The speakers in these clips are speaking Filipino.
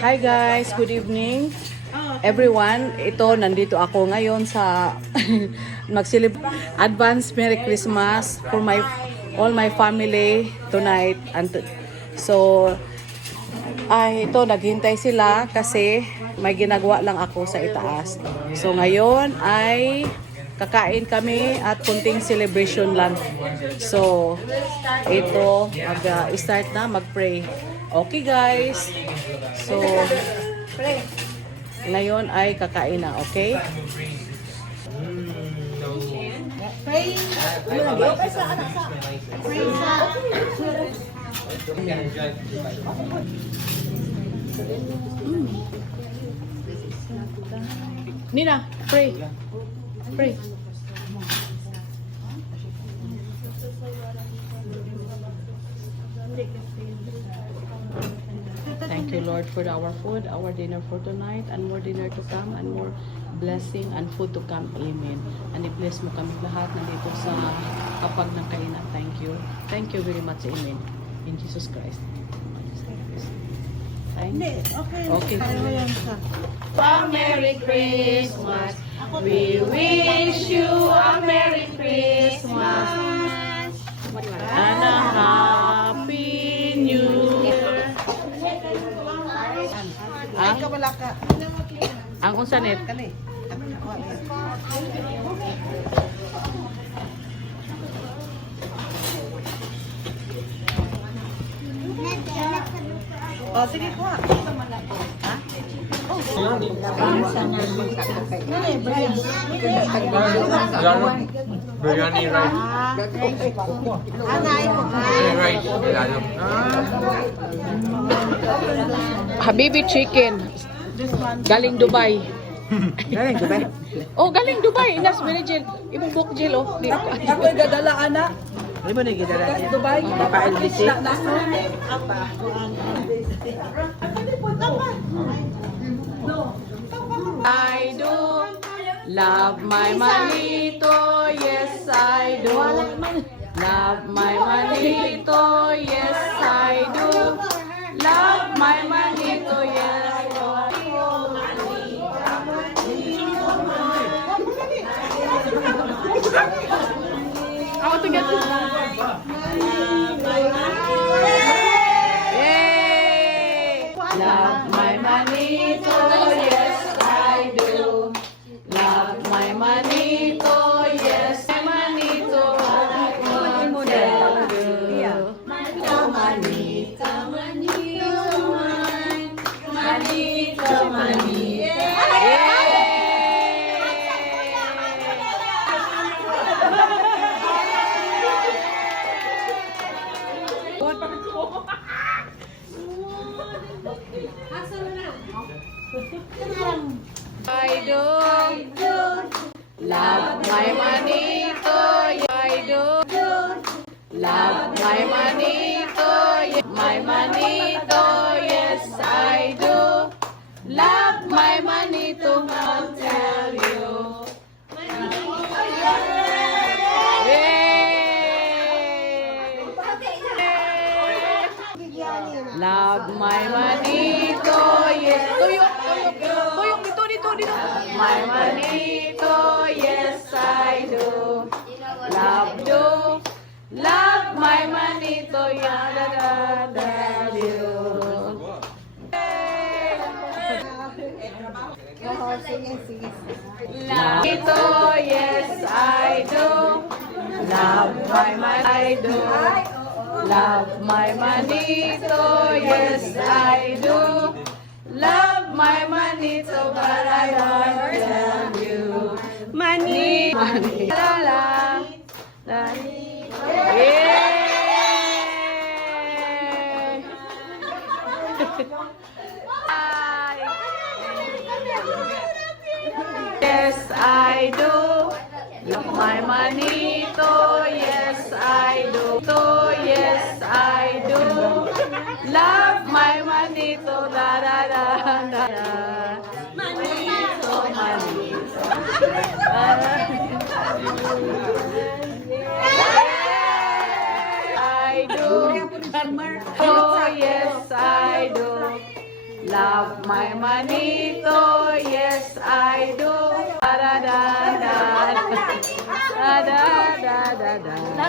Hi guys, good evening everyone. Ito, nandito ako ngayon sa advance Merry Christmas for all my family tonight. So, ito, naghintay sila kasi may ginagawa lang ako sa itaas. So, ngayon ay kakain kami at kunting celebration lang. So, ito, mag-start na, mag-pray. Okay guys. So, ngayon ay kakain na, okay? Pray. Nina, pray. Pray. Thank you, Lord, for our food, our dinner for tonight, and more dinner to come, and more blessing and food to come. Amen. And i-bless mo kami lahat nandito sa kapag ng kainan. Thank you. Thank you very much. Amen. In Jesus Christ. Hindi, okay. Okay. Kaya yan siya. A Merry Christmas. We wish you a Merry Christmas and a Happy New Year. Ay, wala ka. Ang unsanet? Kali. Oh, sige ko. Ha? Biryani rice. Rice. Habibi chicken. Galing Dubai. Galing, di ba? Oh, galing Dubai. Inas Benjel. Ibang book jail oh. Di ko. Ako ay dadala, anak. Ay mo na gidala niya. Dubai. Pa-LBC. I do love my manito, yes I do. Love my manito, yes I do. Love my manito, yes I do. I want to get this. Yay! Love my manito, yes I do. Love my manito, yes my manito, what will do? Manito, manito, manito, manito. I do love my manito, I do love my manito, my manito, yes I do love my manito, I'll tell you. Yay! Love my manito, yes. Tuyok, tuyok, tuyok, dito. My manito, yes I do. Love my manito, yada do. Manito, yes I do. Love my manito, I do. Love my manito, yes I do. Love my manito, but I don't tell you. Mani, la la, la. Yeah. Yes, I do. Love my manito, yes, I do. So, yes, I do. Love my manito, da da da da. Manito, manito. I do. Oh, yes, I do. Love my manito, yes I do. Da da da da da da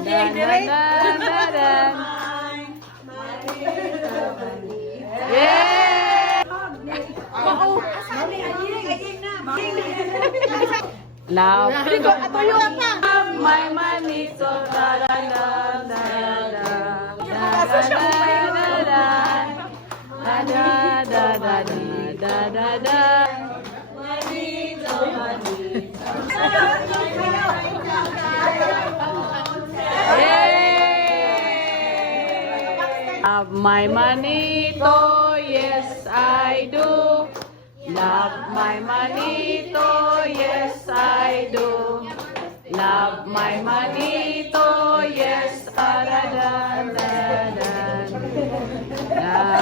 da da da da da. Yeah! Love my manito, da da da da da da da da da. Love my manito, yes I do. Love my manito, yes I do. Love my manito, yes da da da da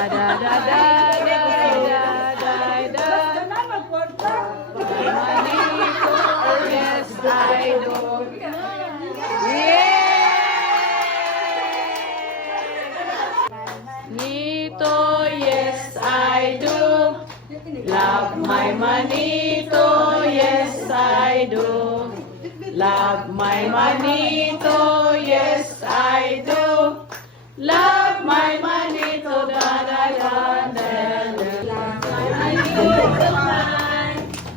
da da da da da. Yes, I do. Yeah! Nito, yes, I do. Love my manito, yes, I do. Love my manito, yes, I do. Love my manito, da da da da da. Manito, manita,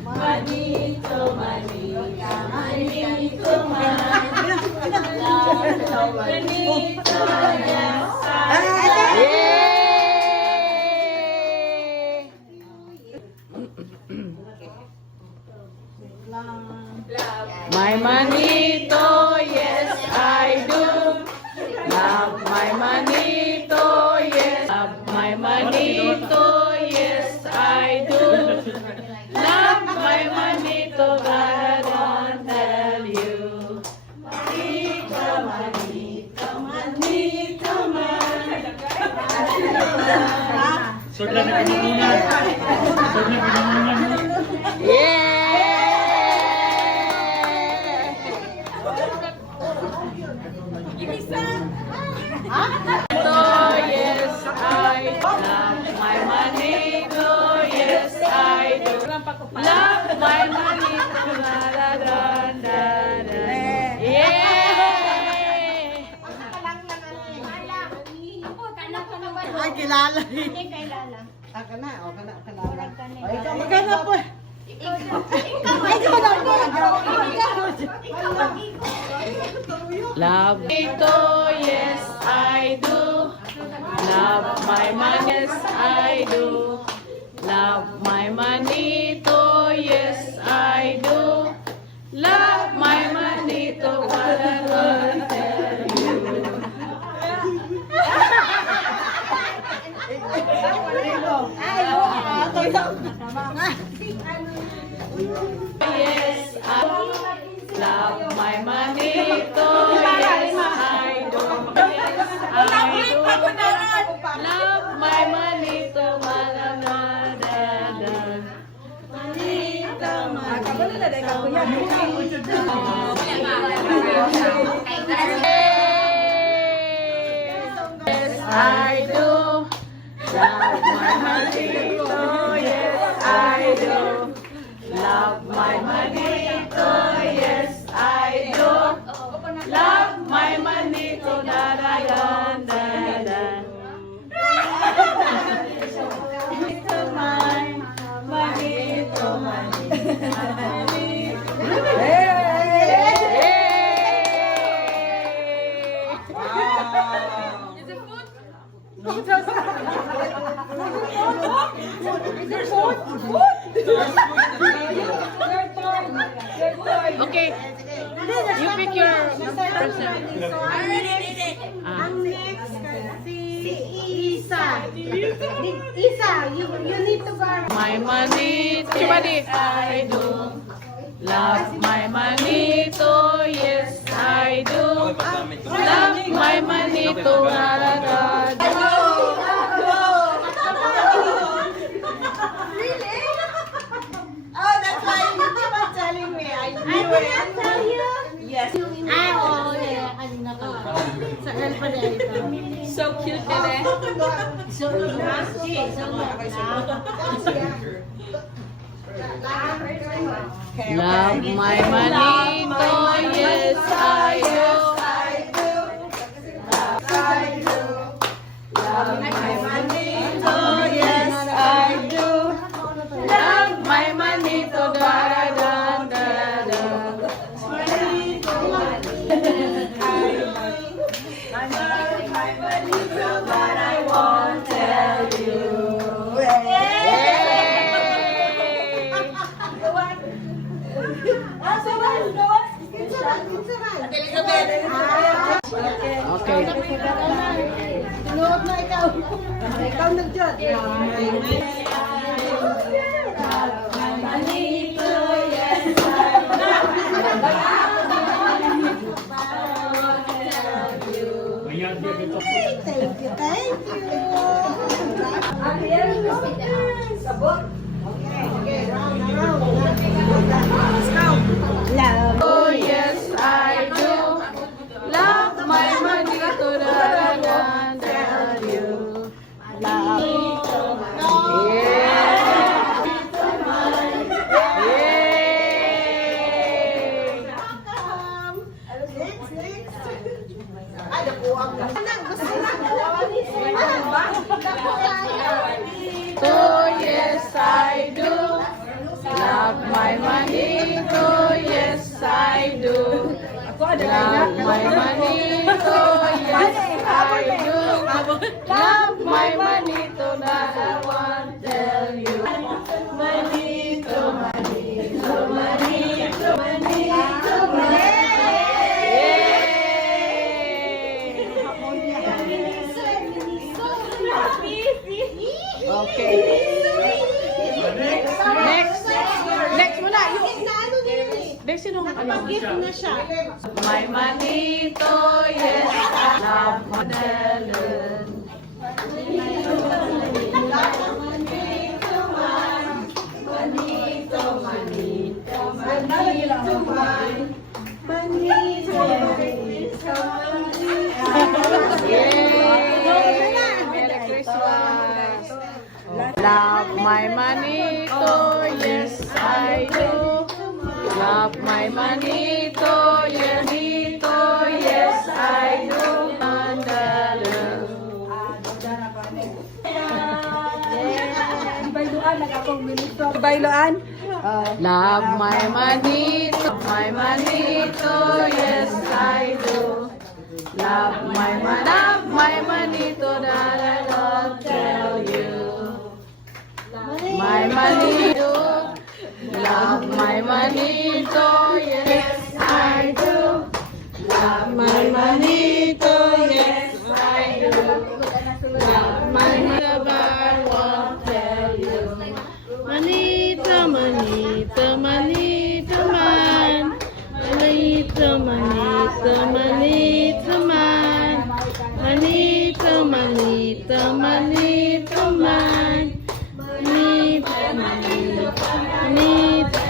manito, manito, manito, yes, my manito, yes, I do. Love my manito, yes. Love my manito, yes, I do. Love my manito, God, I'll tell you. Manito, manito, manito, manito. Sword lang na pinungunan. Sword na pinungunan. Yeah! Yes, I love my manito, yes, I do. Love my manito, da da da da da. Yeah! Ay, kilala. Ka na, o ka na, kilala. Ay, ikaw magkana po. Ay, ikaw na po. Love ito, yes, I do. Love my man, yes, I do. Love my manito, yes, I do. Love my manito, what I will tell you. Yes, I love my manito, yes, I do. Yes, I do. Love my manito, mananada. Manito, yes, I do. Love my manito, yes, I do. Love my manito, yes, I do. Love my manito, da da da da da. Manito, mine, manito, manito. Okay, you pick your person. Ang next, si Isa. Isa, you need to go. My manito, I do. Love my manito, yes I do. Love my manito, da da da. Oh, that's why you keep on telling me. I knew it. I tell you? Yes. Oh, yeah. Kanina ka. Sa elf pa na ito. So cute, Dede. So, nasty. Love my manito, yes I do. Love my manito, yes I do. Love my manito, da da da da da. Okay. Tinuod na ikaw. Ikaw nag-jud. Thank you, thank you. Okay, round, round. Let's go. Love. Oh yes I do. Love my manito, da da da da you. Love. Yeah. Next, next. Ay, nakuha ko. Gusto na. Ano ba? Oh yes I do. Love my manito, yes I do. Love my manito, yes I do. Love my manito, that I want to tell you. Manito, manito, manito, manito, manito. Okay. Next. Next muna. Next, sino? Gift na siya. My manito, yes, love my darling. Yay! Merry Christmas! Love my manito, yes I do. Love my manito, yes I do. Bailoan? Love my manito, yes I do. Love my manito, that I love tell you. My manito, love my manito, yes I do. Love my manito, yes I do. Love my manito, I won't tell you. Manito, manito, manito man. Manito, manito, manito man. Manito, manito, manito man. Manito, manito, manito,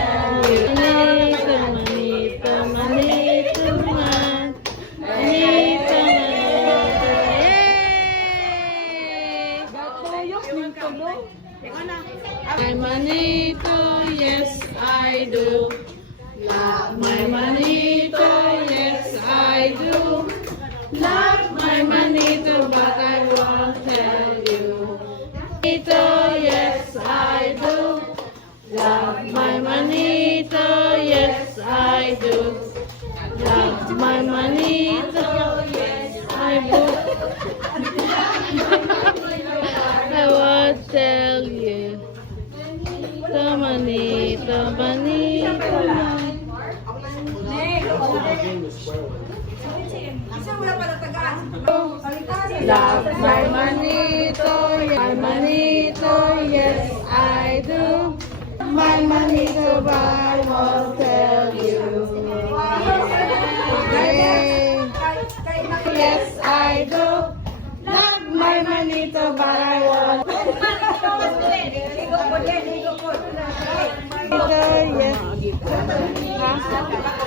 manito, manito, manito man. Manito, manito, my manito, yes I do. Love my manito, yes I do. Love my manito, but I won't tell you. Manito, yes I do. Love my manito, yes I do. Love my manito, yes I do. I won't tell you. The manito, manito, love my manito, yes I do. My manito, but I won't tell you. Yes I do. Love my manito, but I won't. Yes.